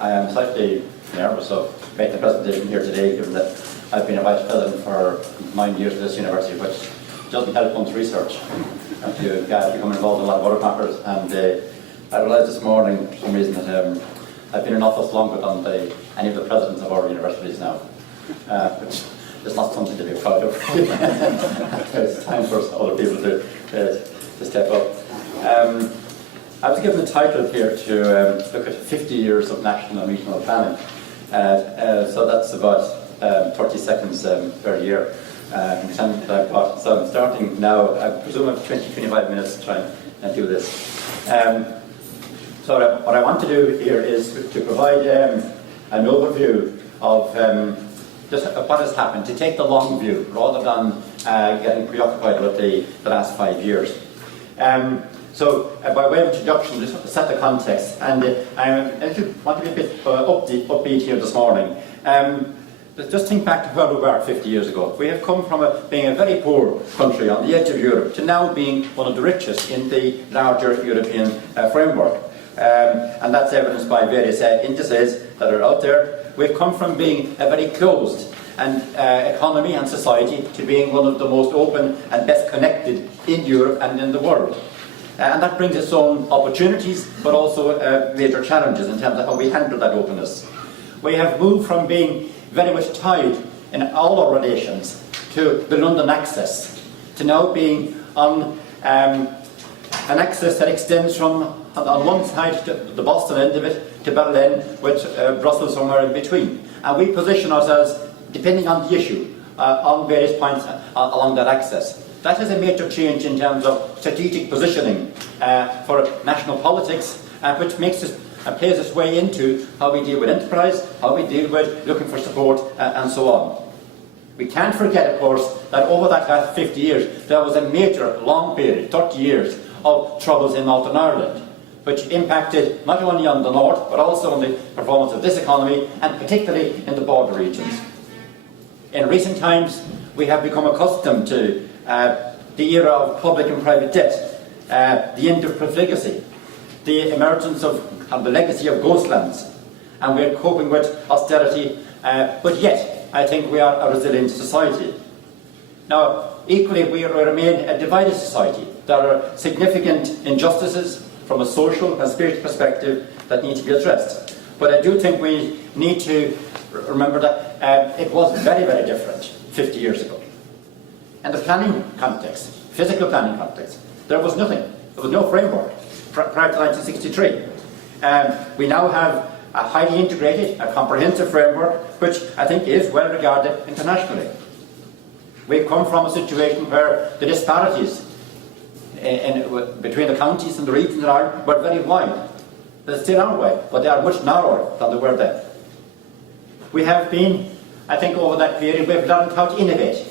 I am slightly nervous of making the presentation here today, given that I've been a vice president for 9 years at this university, which doesn't help one's research. And you become involved in a lot of other matters. And I realised this morning, for some reason, that I've been in office longer than any of the presidents of our universities now, which is not something to be proud of. It's time for other people to step up. I was given the title here to look at 50 years of national and regional planning. So that's about 30 seconds per year. So I'm starting now. I presume I have 20-25 minutes to try and do this. So what I want to do here is to provide an overview of just what has happened, to take the long view rather than getting preoccupied with the last 5 years. So, by way of introduction, just to set the context, and I actually want to be a bit upbeat here this morning. Just think back to where we were 50 years ago. We have come from being a very poor country on the edge of Europe to now being one of the richest in the larger European framework. And that's evidenced by various indices that are out there. We've come from being a very closed economy and society to being one of the most open and best connected in Europe and in the world. And that brings its own opportunities, but also major challenges in terms of how we handle that openness. We have moved from being very much tied in all our relations to the London axis, to now being on an axis that extends from, on one side, to the Boston end of it, to Berlin, with Brussels somewhere in between. And we position ourselves, depending on the issue, on various points along that axis. That is a major change in terms of strategic positioning for national politics, which makes us plays its way into how we deal with enterprise, how we deal with looking for support, and so on. We can't forget, of course, that over that last 50 years, there was a major, long period, 30 years, of troubles in Northern Ireland, which impacted not only on the north, but also on the performance of this economy, and particularly in the border regions. In recent times, we have become accustomed to the era of public and private debt, the end of profligacy, the emergence of the legacy of ghost lands, and we're coping with austerity, but yet I think we are a resilient society. Now, equally, we remain a divided society. There are significant injustices from a social and spiritual perspective that need to be addressed. But I do think we need to remember that it was very, very different 50 years ago. In the planning context, physical planning context, there was nothing. There was no framework prior to 1963. We now have a highly integrated, a comprehensive framework, which I think is well regarded internationally. We've come from a situation where the disparities between the counties and the regions in Ireland were very wide. They still are wide, but they are much narrower than they were then. We have been, I think over that period, we've learned how to innovate.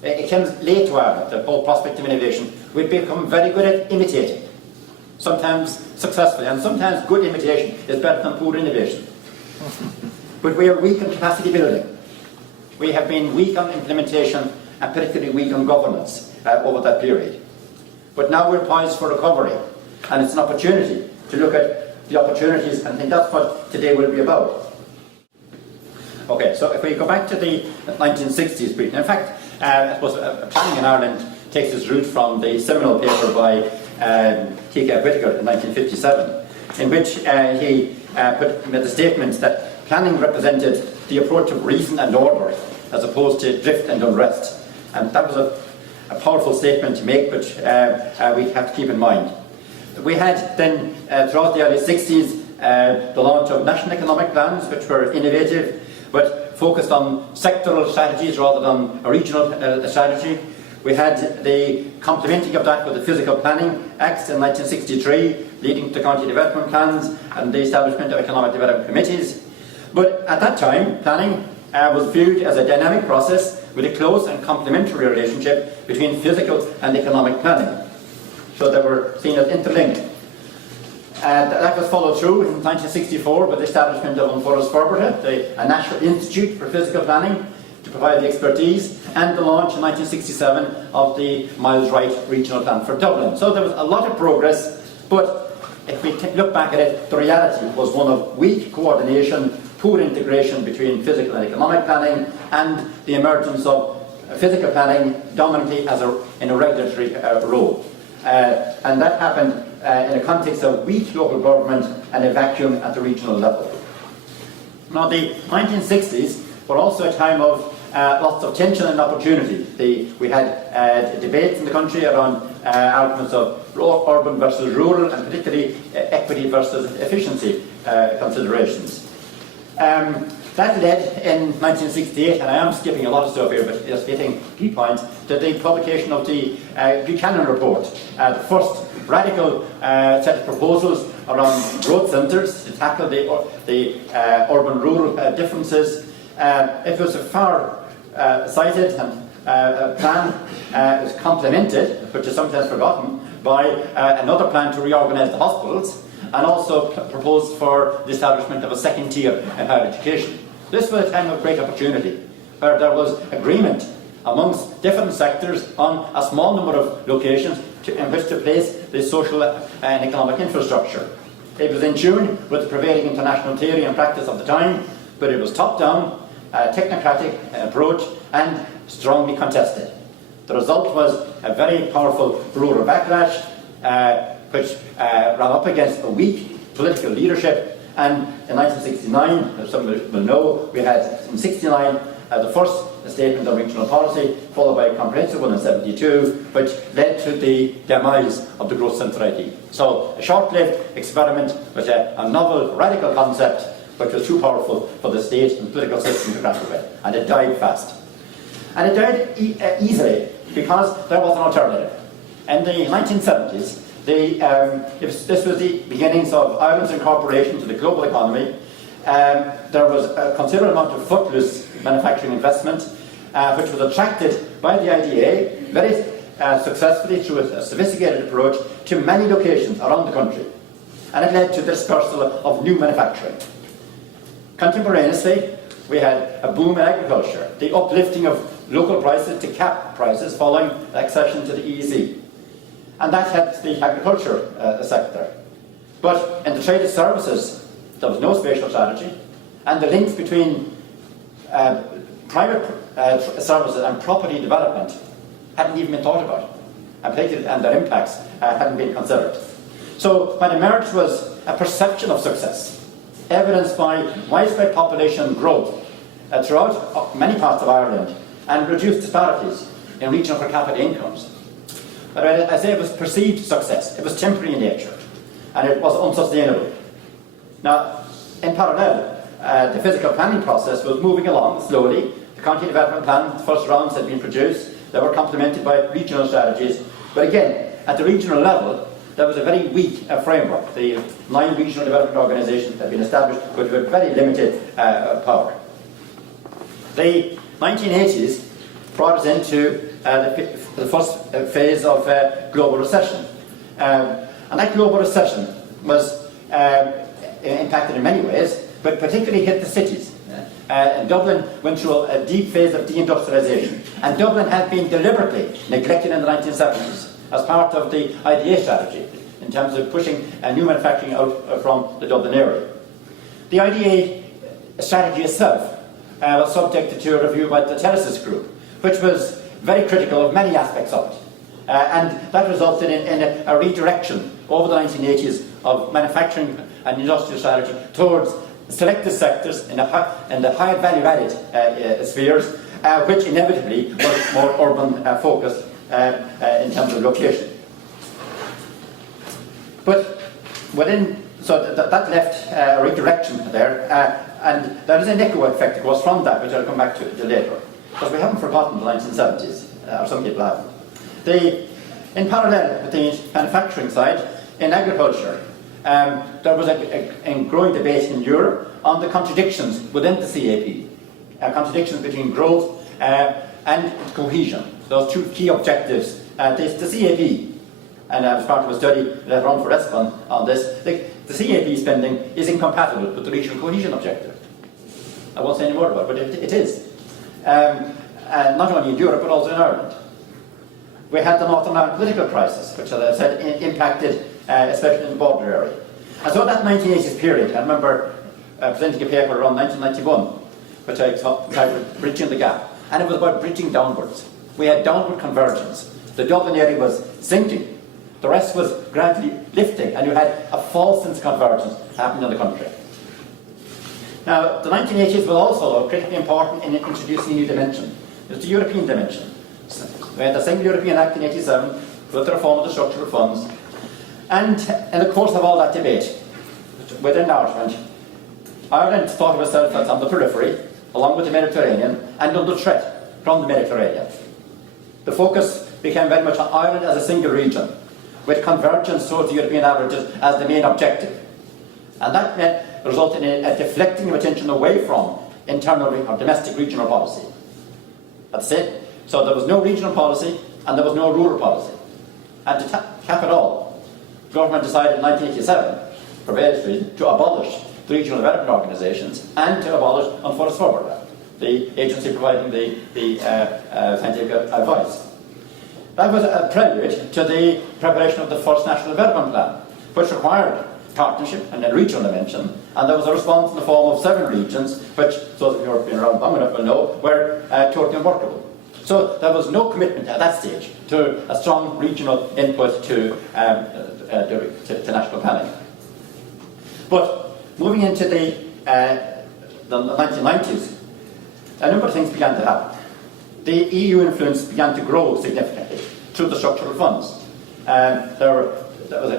It comes late to Ireland, the whole prospect of innovation. We've become very good at imitating, sometimes successfully, and sometimes good imitation is better than poor innovation. But we are weak in capacity building. We have been weak on implementation, and particularly weak on governance over that period. But now we're poised for recovery, and it's an opportunity to look at the opportunities, and I think that's what today will be about. Okay, so if we go back to the 1960s, Britain, in fact, I suppose planning in Ireland takes its root from the seminal paper by T.K. Whitaker in 1957, in which he made the statement that planning represented the approach of reason and order as opposed to drift and unrest. And that was a powerful statement to make, which we have to keep in mind. We had then, throughout the early 60s, the launch of national economic plans, which were innovative, but focused on sectoral strategies rather than a regional strategy. We had the complementing of that with the Physical Planning Acts in 1963, leading to county development plans and the establishment of economic development committees. But at that time, planning was viewed as a dynamic process with a close and complementary relationship between physical and economic planning. So they were seen as interlinked. And that was followed through in 1964 with the establishment of Unforas Forbartha, a National Institute for Physical Planning, to provide the expertise, and the launch in 1967 of the Miles Wright Regional Plan for Dublin. So there was a lot of progress, but if we look back at it, the reality was one of weak coordination, poor integration between physical and economic planning, and the emergence of physical planning dominantly in a regulatory role. And that happened in a context of weak local government and a vacuum at the regional level. Now, the 1960s were also a time of lots of tension and opportunity. We had debates in the country around arguments of urban versus rural, and particularly equity versus efficiency considerations. That led in 1968, and I am skipping a lot of stuff here, but just hitting key points, to the publication of the Buchanan Report, the first radical set of proposals around growth centres to tackle the urban-rural differences. It was a far-sighted plan. It was complemented, which is sometimes forgotten, by another plan to reorganise the hospitals, and also proposed for the establishment of a second tier in higher education. This was a time of great opportunity, where there was agreement amongst different sectors on a small number of locations in which to place the social and economic infrastructure. It was in tune with the prevailing international theory and practice of the time, but it was top-down, technocratic approach, and strongly contested. The result was a very powerful rural backlash, which ran up against a weak political leadership. And in 1969, as some will know, we had in 1969 the first statement on regional policy, followed by a comprehensive one in 1972, which led to the demise of the growth centre idea. So a short-lived experiment with a novel, radical concept, which was too powerful for the state and political system to grapple with, and it died fast. And it died easily because there was an alternative. In the 1970s, this was the beginnings of Ireland's incorporation to the global economy. There was a considerable amount of footloose manufacturing investment, which was attracted by the IDA very successfully through a sophisticated approach to many locations around the country. And it led to the dispersal of new manufacturing. Contemporaneously, we had a boom in agriculture, the uplifting of local prices to cap prices following accession to the EEC. And that helped the agriculture sector. But in the traded services, there was no spatial strategy, and the links between private services and property development hadn't even been thought about, and their impacts hadn't been considered. So what emerged was a perception of success, evidenced by widespread population growth throughout many parts of Ireland, and reduced disparities in regional per capita incomes. But I say it was perceived success. It was temporary in nature, and it was unsustainable. Now, in parallel, the physical planning process was moving along slowly. The county development plan, the first rounds had been produced. They were complemented by regional strategies. But again, at the regional level, there was a very weak framework. The 9 regional development organisations had been established with very limited power. The 1980s brought us into the first phase of global recession. And that global recession was impacted in many ways, but particularly hit the cities. Dublin went through a deep phase of deindustrialisation, and Dublin had been deliberately neglected in the 1970s as part of the IDA strategy in terms of pushing new manufacturing out from the Dublin area. The IDA strategy itself was subject to a review by the Telesis Group, which was very critical of many aspects of it. And that resulted in a redirection over the 1980s of manufacturing and industrial strategy towards selected sectors in the higher value-added spheres, which inevitably was more urban focused in terms of location. But that left a redirection there, and there is an echo effect, of course, from that, which I'll come back to later. Because we haven't forgotten the 1970s, or some people haven't. In parallel with the manufacturing side, in agriculture, there was a growing debate in Europe on the contradictions within the CAP, contradictions between growth and cohesion. Those two key objectives. The CAP, and I was part of a study later on for Espon on this, the CAP spending is incompatible with the regional cohesion objective. I won't say any more about it, but it is. And not only in Europe, but also in Ireland. We had the Northern Ireland political crisis, which, as I said, impacted especially in the border area. And so that 1980s period, I remember presenting a paper around 1991, which I titled Bridging the Gap, and it was about bridging downwards. We had downward convergence. The Dublin area was sinking, the rest was gradually lifting, and you had a false sense of convergence happening in the country. Now, the 1980s was also critically important in introducing a new dimension. It was the European dimension. We had the Single European Act in 1987 with the reform of the structural funds. And in the course of all that debate, with enlargement, Ireland thought of itself as on the periphery, along with the Mediterranean, and under threat from the Mediterranean. The focus became very much on Ireland as a single region, with convergence towards the European averages as the main objective. And that resulted in a deflecting of attention away from internal or domestic regional policy. That's it. So there was no regional policy and there was no rural policy. And to cap it all, the government decided in 1987, for various reasons, to abolish the regional development organisations and to abolish An Fóras Forbartha, the agency providing the scientific advice. That was a prelude to the preparation of the first National Development Plan, which required partnership and a regional dimension, and there was a response in the form of 7 regions, which those of you who have been around long enough will know were totally unworkable. So there was no commitment at that stage to a strong regional input to national planning. But moving into the 1990s, a number of things began to happen. The EU influence began to grow significantly through the structural funds. There was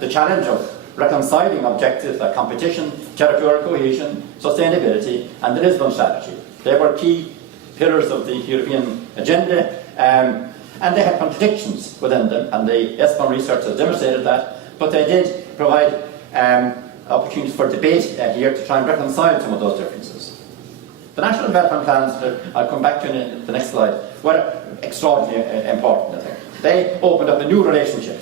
the challenge of reconciling objectives like competition, territorial cohesion, sustainability, and the Lisbon strategy. They were key pillars of the European agenda, and they had contradictions within them, and the Espon research has demonstrated that, but they did provide opportunities for debate here to try and reconcile some of those differences. The national development plans, that I'll come back to in the next slide, were extraordinarily important, I think. They opened up a new relationship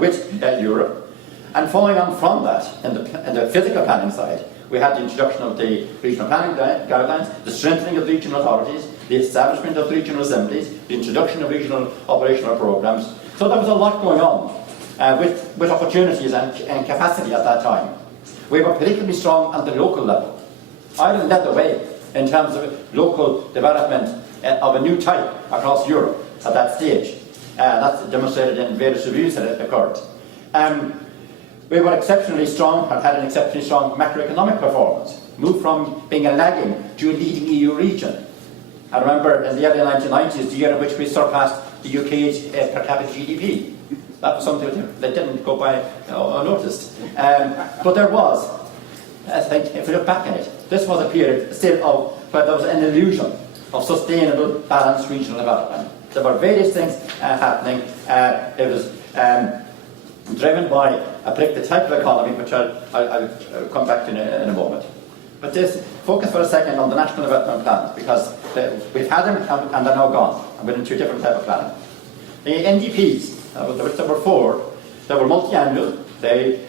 with Europe, and following on from that, in the physical planning side, we had the introduction of the regional planning guidelines, the strengthening of the regional authorities, the establishment of the regional assemblies, the introduction of regional operational programs. So there was a lot going on with opportunities and capacity at that time. We were particularly strong at the local level. Ireland led the way in terms of local development of a new type across Europe at that stage. That's demonstrated in various reviews that occurred. We were exceptionally strong and had an exceptionally strong macroeconomic performance, moved from being a lagging to a leading EU region. I remember in the early 1990s, the year in which we surpassed the UK's per capita GDP. That was something that didn't go by unnoticed. But there was, I think, if we look back at it, this was a period still of where there was an illusion of sustainable, balanced regional development. There were various things happening. It was driven by the type of economy, which I'll come back to in a moment. But just focus for a second on the national development plans, because we've had them and they're now gone. I'm going into a different type of planning. The NDPs, there were 4. They were multi-annual. They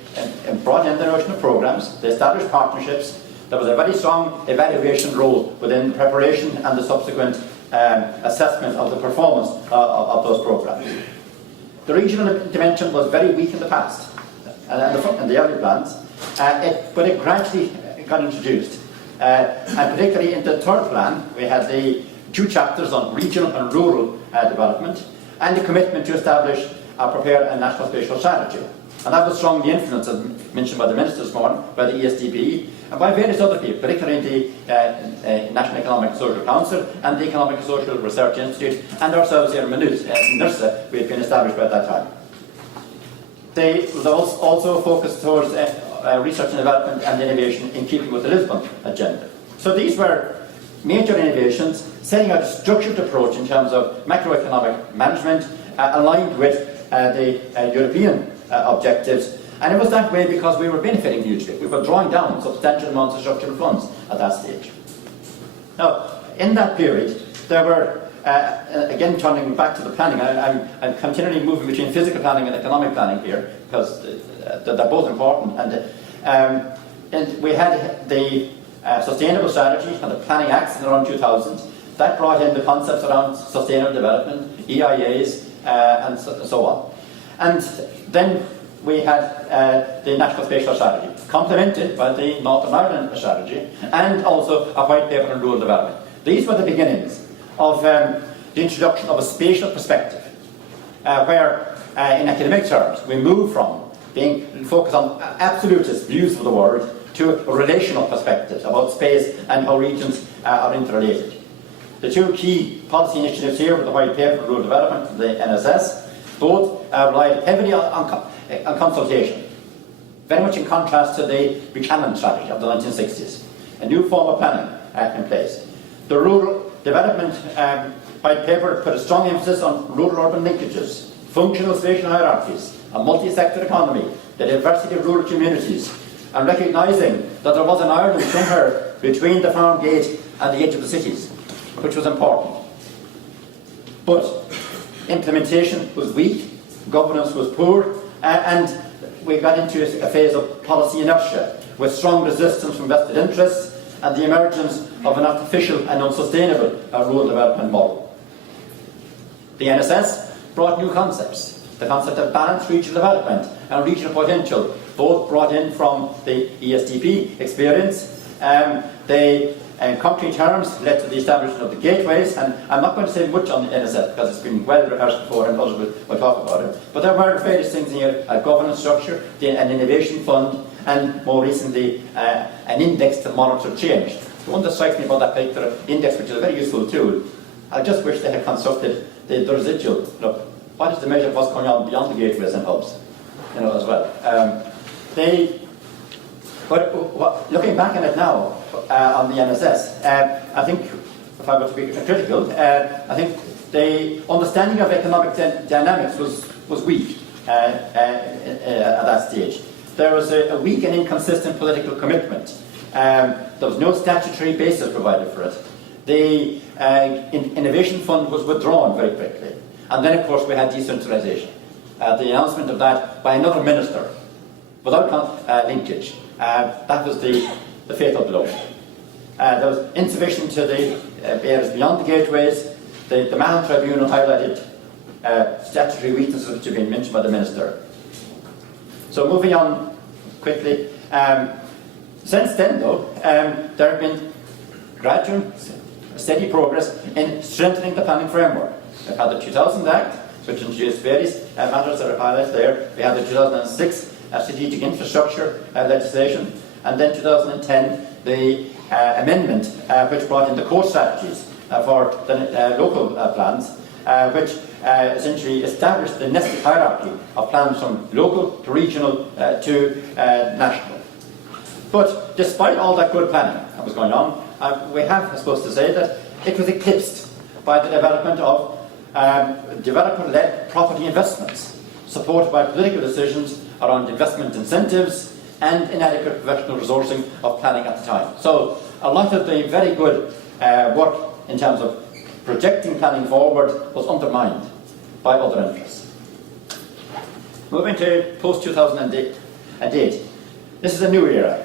brought in the notion of programs. They established partnerships. There was a very strong evaluation role within the preparation and the subsequent assessment of the performance of those programs. The regional dimension was very weak in the past, in the early plans, but it gradually got introduced. And particularly in the 3rd plan, we had the 2 chapters on regional and rural development, and the commitment to establish or prepare a national spatial strategy. And that was strongly influenced, as mentioned by the Minister this morning, by the ESDP, and by various other people, particularly in the National Economic and Social Council and the Economic and Social Research Institute, and ourselves here in Maynooth, in NERSA, we had been established by that time. They was also focused towards research and development and innovation in keeping with the Lisbon agenda. So these were major innovations, setting out a structured approach in terms of macroeconomic management, aligned with the European objectives. And it was that way because we were benefiting hugely. We were drawing down substantial amounts of structural funds at that stage. Now, in that period, there were, again turning back to the planning, I'm continually moving between physical planning and economic planning here, because they're both important. And we had the Sustainable Strategy and the Planning Acts in around 2000. That brought in the concepts around sustainable development, EIAs, and so on. And then we had the National Spatial Strategy, complemented by the Northern Ireland Strategy, and also a white paper on rural development. These were the beginnings of the introduction of a spatial perspective, where, in academic terms, we move from being focused on absolutist views of the world to relational perspectives about space and how regions are interrelated. The two key policy initiatives here were the white paper on rural development and the NSS. Both relied heavily on consultation, very much in contrast to the Buchanan strategy of the 1960s, a new form of planning in place. The rural development white paper put a strong emphasis on rural-urban linkages, functional spatial hierarchies, a multi-sector economy, the diversity of rural communities, and recognising that there was an Ireland somewhere between the farm gate and the edge of the cities, which was important. But implementation was weak, governance was poor, and we got into a phase of policy inertia, with strong resistance from vested interests and the emergence of an artificial and unsustainable rural development model. The NSS brought new concepts. The concept of balanced regional development and regional potential, both brought in from the ESDP experience. They, in concrete terms, led to the establishment of the gateways, and I'm not going to say much on the NSF because it's been well rehearsed before and others will talk about it. But there were various things here: a governance structure, an innovation fund, and more recently an index to monitor change. The one that strikes me about that particular index, which is a very useful tool, I just wish they had constructed the residual. Look, what is the measure of what's going on beyond the gateways and hubs, as well. Looking back on it now, on the NSS, I think, if I were to be critical, I think the understanding of economic dynamics was weak at that stage. There was a weak and inconsistent political commitment. There was no statutory basis provided for it. The innovation fund was withdrawn very quickly. And then, of course, we had decentralisation. The announcement of that by another minister, without linkage. That was the fatal blow. There was insufficient to the areas beyond the gateways. The Mahon Tribunal highlighted statutory weaknesses which have been mentioned by the minister. So moving on quickly. Since then, though, there have been gradual, steady progress in strengthening the planning framework. We've had the 2000 Act, which introduced various matters that are highlighted there. We had the 2006 Strategic Infrastructure legislation, and then 2010 the amendment which brought in the core strategies for the local plans, which essentially established the nested hierarchy of plans from local to regional to national. But despite all that good planning that was going on, we have, I suppose, to say that it was eclipsed by the development of developer-led property investments, supported by political decisions around investment incentives and inadequate professional resourcing of planning at the time. So a lot of the very good work in terms of projecting planning forward was undermined by other interests. Moving to post-2008. This is a new era.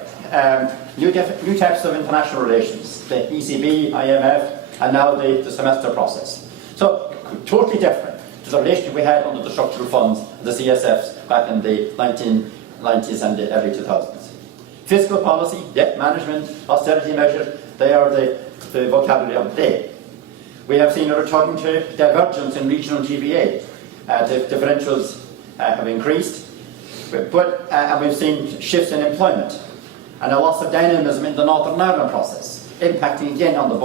New types of international relations, the ECB, IMF, and now the semester process. So, totally different to the relationship we had under the structural funds, the CSFs, back in the 1990s and the early 2000s. Fiscal policy, debt management, austerity measures, they are the vocabulary of the day. We have seen a return to divergence in regional GVA. The differentials have increased, and we've seen shifts in employment and a loss of dynamism in the Northern Ireland process, impacting again on the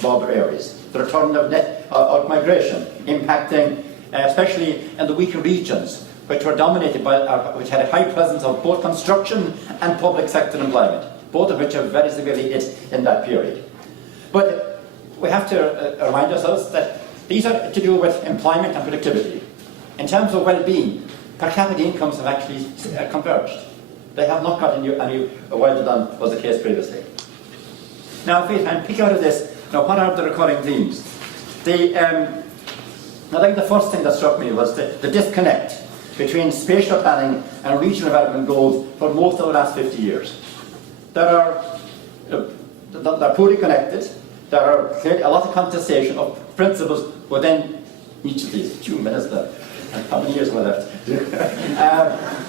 border areas. The return of net migration, impacting especially in the weaker regions, which were dominated by, which had a high presence of both construction and public sector employment, both of which are very severely hit in that period. But we have to remind ourselves that these are to do with employment and productivity. In terms of well-being, per capita incomes have actually converged. They have not got any wider than was the case previously. Now, if we can pick out of this, what are the recurring themes? I think the first thing that struck me was the disconnect between spatial planning and regional development goals for most of the last 50 years. They're poorly connected. There are a lot of contestation of principles within each of these. 2 minutes left. And how many years were left?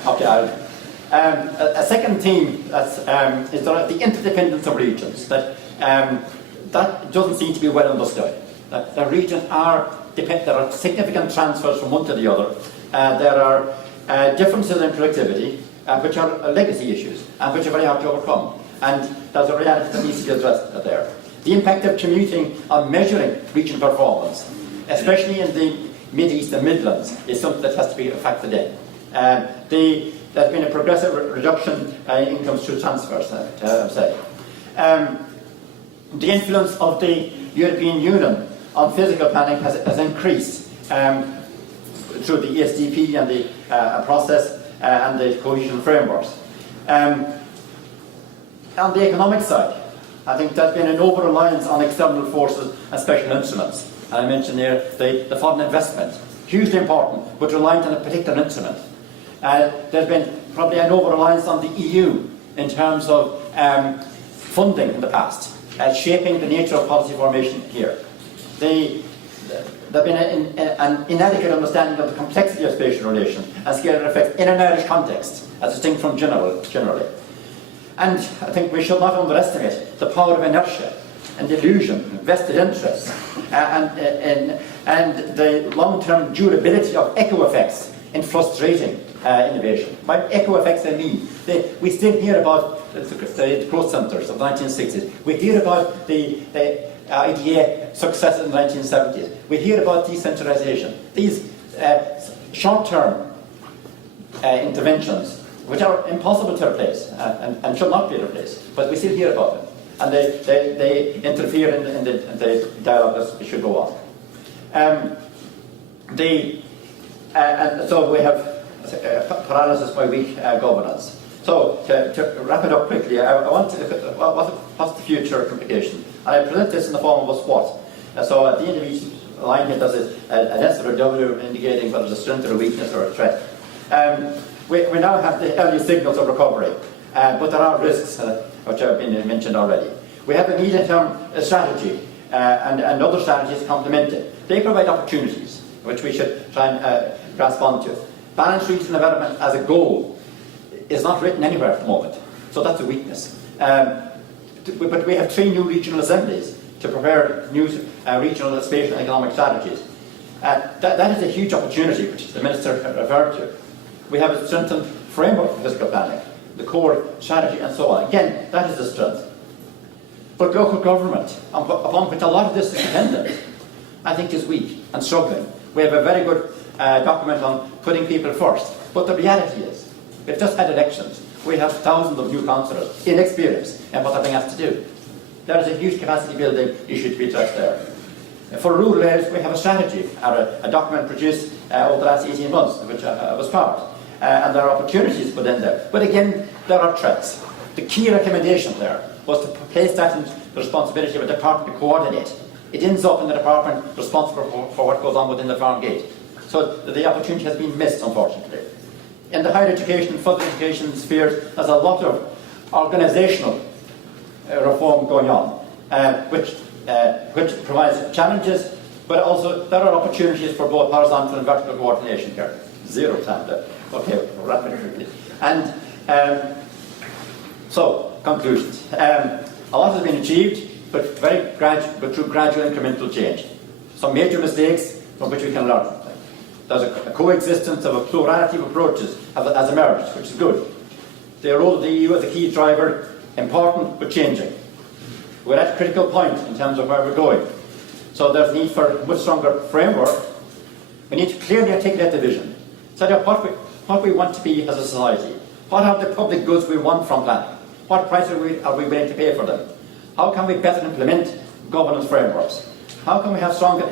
Okay. A second theme is the interdependence of regions. That doesn't seem to be well understood. That the regions there are significant transfers from one to the other. There are differences in productivity, which are legacy issues, and which are very hard to overcome. And there's a reality that needs to be addressed there. The impact of commuting on measuring region performance, especially in the Mid-East and Midlands, is something that has to be factored in. There's been a progressive reduction in incomes through transfers, I would say. The influence of the European Union on physical planning has increased through the ESDP and the process and the cohesion frameworks. On the economic side, I think there's been an over-reliance on external forces and special instruments. I mentioned here the foreign investment, hugely important, but reliant on a particular instrument. There's been probably an over-reliance on the EU in terms of funding in the past, shaping the nature of policy formation here. There's been an inadequate understanding of the complexity of spatial relations and scale effects in an Irish context, as distinct from generally. And I think we should not underestimate the power of inertia and illusion, vested interests, and the long-term durability of echo effects in frustrating innovation. By echo effects I mean, we still hear about the growth centres of the 1960s. We hear about the IDA success in the 1970s. We hear about decentralisation. These short-term interventions, which are impossible to replace and should not be replaced, but we still hear about them. And they interfere in the dialogue that should go on. And so we have paralysis by weak governance. So to wrap it up quickly, I want to look at what's the future implication. And I present this in the form of a SWOT. So at the end of each line here, there's an S or a W indicating whether there's a strength or a weakness or a threat. We now have the early signals of recovery, but there are risks, which have been mentioned already. We have a medium-term strategy, and other strategies complement it. They provide opportunities, which we should try and grasp onto. Balanced regional development as a goal is not written anywhere at the moment, so that's a weakness. But we have 3 new regional assemblies to prepare new regional, spatial and economic strategies. That is a huge opportunity, which the Minister referred to. We have a strengthened framework for physical planning, the core strategy and so on. Again, that is the strength. But local government, upon which a lot of this is dependent, I think is weak and struggling. We have a very good document on putting people first. But the reality is, we've just had elections. We have thousands of new councillors, inexperienced in what they're being asked to do. There is a huge capacity building issue to be addressed there. For rural areas, we have a strategy, a document produced over the last 18 months, which I was part. And there are opportunities within there. But again, there are threats. The key recommendation there was to place that in the responsibility of a department to coordinate. It ends up in the department responsible for what goes on within the farm gate. So the opportunity has been missed, unfortunately. In the higher education and further education spheres, there's a lot of organisational reform going on, which provides challenges, but also there are opportunities for both horizontal and vertical coordination here. Zero time there. Okay, rapidly. And so, conclusions. A lot has been achieved, but through gradual incremental change. Some major mistakes from which we can learn. There's a coexistence of a plurality of approaches has emerged, which is good. The role of the EU as a key driver, important but changing. We're at a critical point in terms of where we're going. So there's need for a much stronger framework. We need to clearly articulate the vision. Set up what we want to be as a society. What are the public goods we want from planning? What price are we willing to pay for them? How can we better implement governance frameworks? How can we have stronger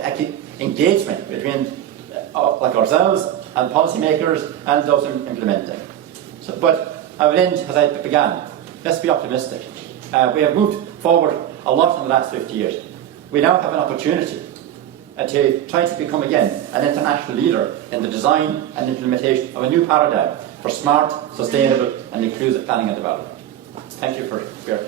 engagement between like ourselves and policymakers and those implementing? But I will end as I began. Let's be optimistic. We have moved forward a lot in the last 50 years. We now have an opportunity to try to become again an international leader in the design and implementation of a new paradigm for smart, sustainable and inclusive planning and development. Thank you for your